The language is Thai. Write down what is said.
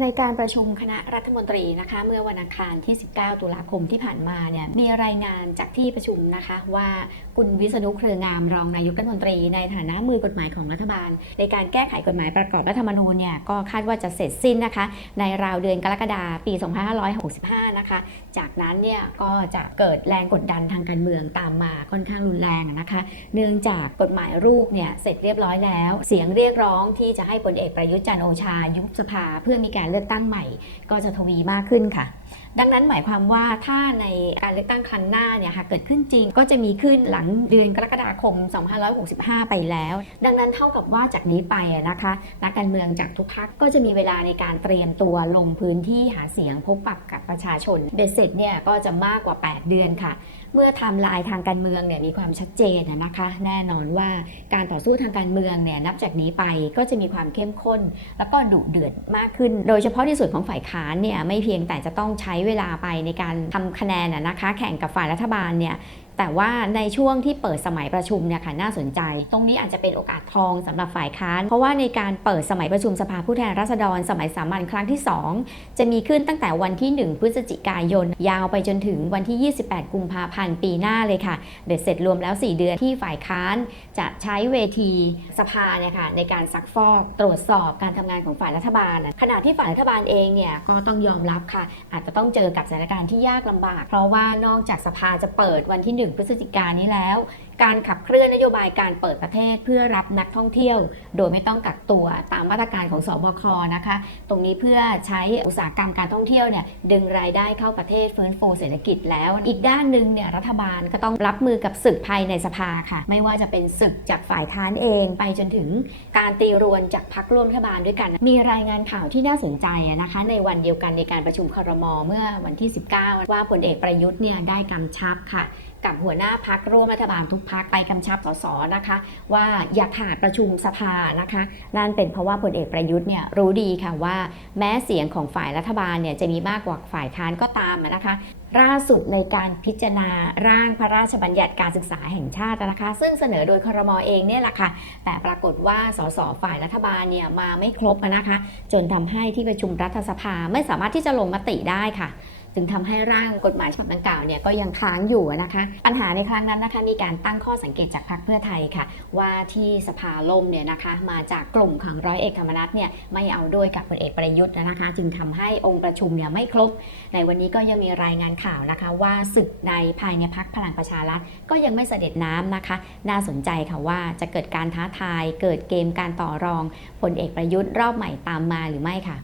ในการประชุมคณะรัฐมนตรีนะคะเมื่อวันอังคารที่ 19 ตุลาคมที่ผ่านมาเนี่ยมีรายงานจากที่ประชุมนะคะว่าคุณวิษณุเครืองามรองนายกรัฐมนตรีในฐานะมือกฎหมายของรัฐบาล ในการแก้ไขกฎหมายประกอบรัฐธรรมนูญเนี่ยก็คาดว่าจะเสร็จสิ้นนะคะในราวเดือนกรกฎาคมปี 2565 นะคะ จากนั้นเนี่ยก็จะเกิดแรงกดดันทางการเมืองตามมาค่อนข้างรุนแรงนะคะ เนื่องจากกฎหมายลูกเนี่ยเสร็จเรียบร้อยแล้ว เสียงเรียกร้องที่จะให้พลเอกประยุทธ์จันโอชายุบสภาเพื่อมีการเลือกตั้งใหม่ ก็จะทวีมากขึ้นค่ะดังนั้นหมายความว่าถ้าในการเลือกตั้งครั้งหน้าเนี่ยหากเกิดขึ้นจริงก็จะมีขึ้นหลังเดือนกรกฎาคม 2565 ไปแล้ว ดังนั้นเท่ากับว่าจากนี้ไปนะคะนักการเมืองจากทุกพรรคก็จะมีเวลาในการเตรียมตัวลงพื้นที่หาเสียงพบปะกับประชาชนเบ็ดเสร็จเนี่ยก็จะมากกว่า 8 เดือนค่ะ เมื่อไทม์ไลน์ทางการเมืองเนี่ยมีความชัดเจนนะคะ แน่นอนว่าการต่อสู้ทางการเมืองเนี่ยนับจากนี้ไปก็จะมีความเข้มข้น แล้วก็ดุเดือดมากขึ้น โดยเฉพาะในส่วนของฝ่ายค้านเนี่ยไม่เพียงแต่จะต้องใช้เวลาไปในการทำคะแนนนะคะ แข่งกับฝ่ายรัฐบาลเนี่ย แต่ว่าในช่วงที่เปิดสมัยประชุมเนี่ยค่ะน่าสนใจ ตรงนี้อาจจะเป็นโอกาสทองสำหรับฝ่ายค้าน เพราะว่าในการเปิดสมัยประชุมสภาผู้แทนราษฎร สมัยสามัญครั้งที่ 2 จะมีขึ้นตั้งแต่วันที่ 1 พฤศจิกายน ยาวไปจนถึงวันที่ 28 กุมภาพันธ์ปีหน้าเลยค่ะเบ็ดเสร็จรวมแล้ว 4 เดือนที่ฝ่ายค้านจะใช้เวทีสภาเนี่ยค่ะในการซักฟอกตรวจสอบการทำงานของฝ่ายรัฐบาลขณะที่ฝ่ายรัฐบาลเองเนี่ยก็ต้องยอมรับค่ะ อาจจะต้องเจอกับสถานการณ์ที่ยากลำบาก เพราะว่านอกจากสภาจะเปิดวันที่1 พฤศจิกายนนี้แล้วการขับเคลื่อนนโยบายการเปิดประเทศเพื่อรับนักท่องเที่ยว โดยไม่ต้องกักตัวตามมาตรการของสบคนะคะ ตรงนี้เพื่อใช้อุตสาหกรรมการท่องเที่ยวเนี่ยดึงรายได้เข้าประเทศฟื้นฟูเศรษฐกิจแล้ว อีกด้านหนึ่งเนี่ยรัฐบาลก็ต้องรับมือกับศึกภายในสภาค่ะ ไม่ว่าจะเป็นศึกจากฝ่ายค้านเอง ไปจนถึงการตีรวนจากพรรคร่วมรัฐบาลด้วยกัน มีรายงานข่าวที่น่าสนใจนะคะ ในวันเดียวกันในการประชุมครมเมื่อวันที่ 19 ว่าพลเอกประยุทธ์เนี่ยได้กำชับค่ะ กับหัวหน้าพักร่วมรัฐบาลทุกพักไปกำชับสสนะคะ ว่าอย่าขาดประชุมสภานะคะนั่นเป็นเพราะว่าพลเอกประยุทธ์เนี่ยรู้ดีค่ะว่าแม้เสียงของฝ่ายรัฐบาลเนี่ยจะมีมากกว่าฝ่ายค้านก็ตามนะคะล่าสุดในการพิจารณาร่างพระราชบัญญัติการศึกษาแห่งชาตินะคะ ซึ่งเสนอโดยครมอเองเนี่ยแหละค่ะ แต่ปรากฏว่าสสฝ่ายรัฐบาลเนี่ยมาไม่ครบนะคะ จนทำให้ที่ประชุมรัฐสภาไม่สามารถที่จะลงมติได้ค่ะ จึงทำให้ร่างกฎหมายฉบับดังกล่าวเนี่ยก็ยังค้างอยู่นะคะ ปัญหาในครั้งนั้นนะคะมีการตั้งข้อสังเกตจากพรรคเพื่อไทยค่ะ ว่าที่สภาล่มเนี่ยนะคะ มาจากกลุ่มของร้อยเอกธรรมนัฐเนี่ยไม่เอาด้วยกับพลเอกประยุทธ์นะคะ จึงทำให้องค์ประชุมเนี่ยไม่ครบ ในวันนี้ก็ยังมีรายงานข่าวนะคะ ว่าศึกในภายในพักพลังประชารัฐก็ยังไม่เสด็จน้ำนะคะ น่าสนใจค่ะว่าจะเกิดการท้าทาย เกิดเกมการต่อรองพลเอกประยุทธ์รอบใหม่ตามมาหรือไม่ค่ะ